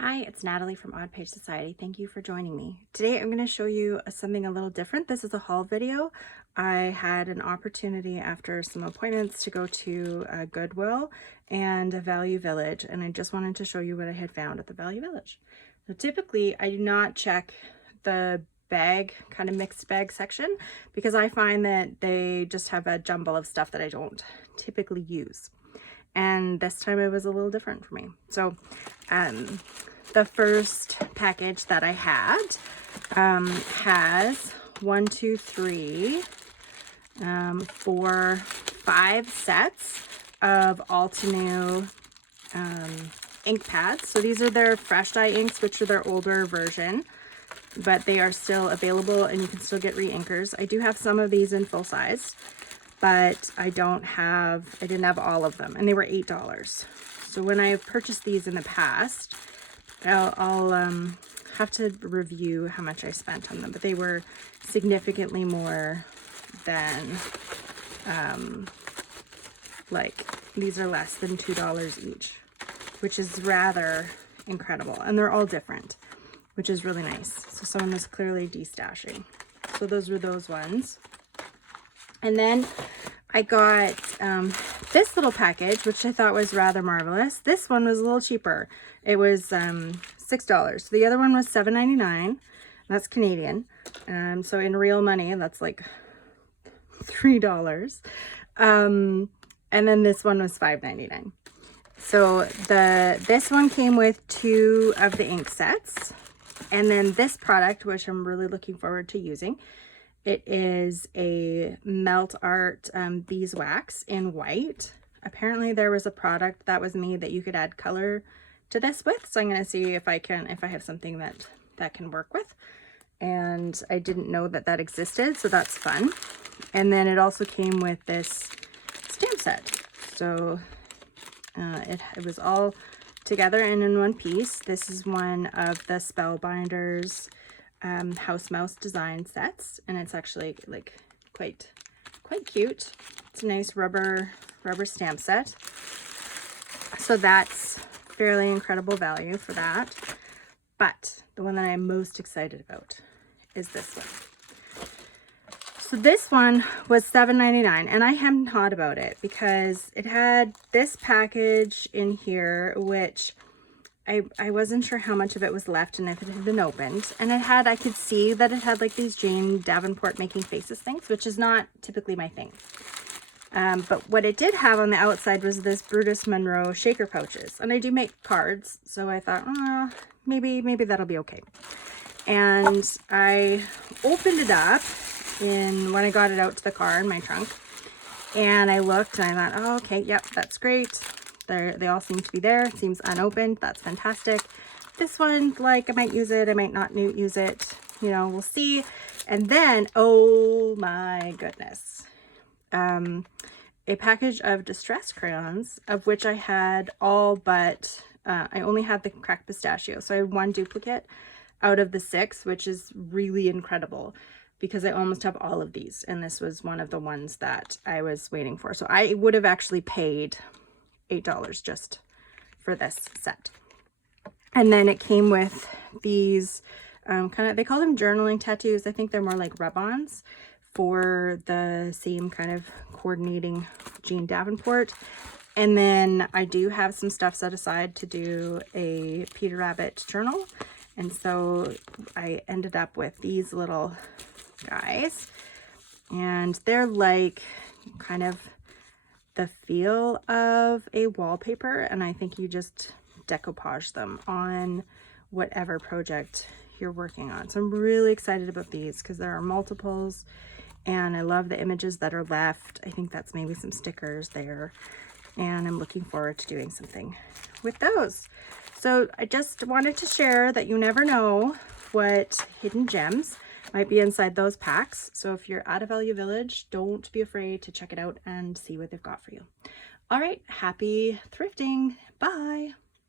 Hi, it's Natalie from Odd Page Society. Thank you for joining me. Today I'm going to show you something a little different. This is a haul video. I had an opportunity after some appointments to go to Goodwill and a Value Village, and I just wanted to show you what I had found at the Value Village. So typically I do not check the bag, kind of mixed bag section, because I find that they just have a jumble of stuff that I don't typically use. And this time it was a little different for me. So the first package that I had has 4, 5 sets of Altenew ink pads. So these are their fresh dye inks, which are their older version, but they are still available and you can still get re-inkers. I do have some of these in full size, but I didn't have all of them, and they were $8. So when I've purchased these in the past, I'll have to review how much I spent on them, but they were significantly more than, these are less than $2 each, which is rather incredible. And they're all different, which is really nice. So someone was clearly destashing. So those were those ones. And then I got this little package, which I thought was rather marvelous. This one was a little cheaper. It was $6. So the other one was $7.99. That's Canadian. So in real money, that's like $3. And then this one was $5.99. So this one came with 2 of the ink sets. And then this product, which I'm really looking forward to using, it is a melt art beeswax in white. Apparently there was a product that was made that you could add color to this with. So I'm going to see if I have something that can work with. And I didn't know that existed, so that's fun. And then it also came with this stamp set. So it was all together and in one piece. This is one of the Spellbinders house mouse design sets, and it's actually like quite cute. It's a nice rubber stamp set, so that's fairly incredible value for that. But the one that I'm most excited about is this one. So this one was $7.99, and I hemmed and hawed about it because it had this package in here, which I wasn't sure how much of it was left and if it had been opened. And I could see that it had like these Jane Davenport making faces things, which is not typically my thing. But what it did have on the outside was this Brutus Monroe shaker pouches. And I do make cards, so I thought, oh, maybe that'll be okay. And I opened it up when I got it out to the car in my trunk. And I looked and I thought, oh, okay, yep, that's great. They all seem to be there. It seems unopened. That's fantastic. This one, like, I might use it. I might not use it. You know, we'll see. And then, oh my goodness. A package of distress crayons, of which I had all but, I only had the cracked pistachio. So I have 1 duplicate out of the 6, which is really incredible because I almost have all of these. And this was one of the ones that I was waiting for. So I would have actually paid $8 just for this set. And then it came with these they call them journaling tattoos. I think they're more like rub-ons for the same kind of coordinating Jane Davenport. And then I do have some stuff set aside to do a Peter Rabbit journal. And so I ended up with these little guys, and they're like kind of the feel of a wallpaper, and I think you just decoupage them on whatever project you're working on. So I'm really excited about these because there are multiples, and I love the images that are left. I think that's maybe some stickers there, and I'm looking forward to doing something with those. So I just wanted to share that you never know what hidden gems might be inside those packs. So if you're at a Value Village, don't be afraid to check it out and see what they've got for you. All right, happy thrifting. Bye.